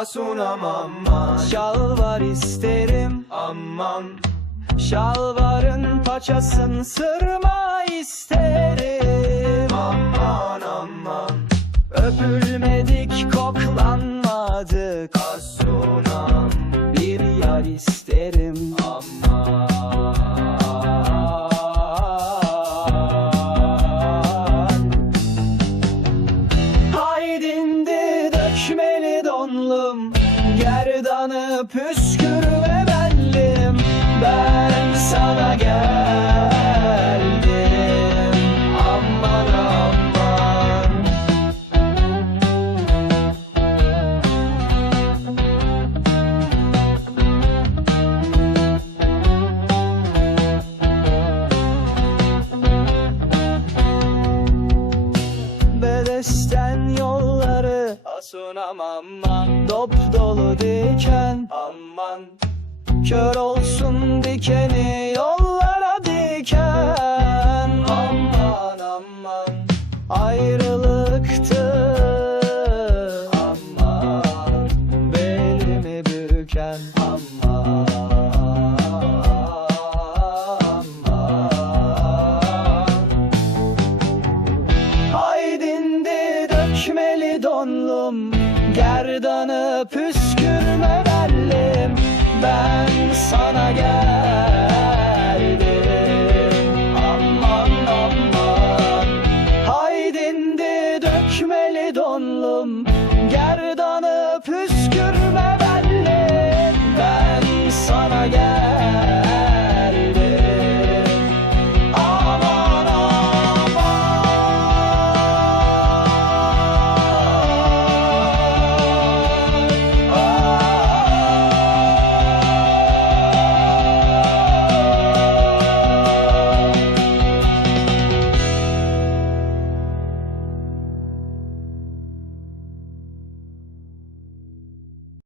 Asunam aman. Şalvar isterim aman. Şalvarın paçasın sırma isterim. Aman aman. Öpülmedik koklanmadık. Asunam Bir yar isterim. Aman donlum Gerdanı püskürme bellim Ben Asunam aman Dop dolu diken aman. Kör olsun dikeni yollara Gerdanı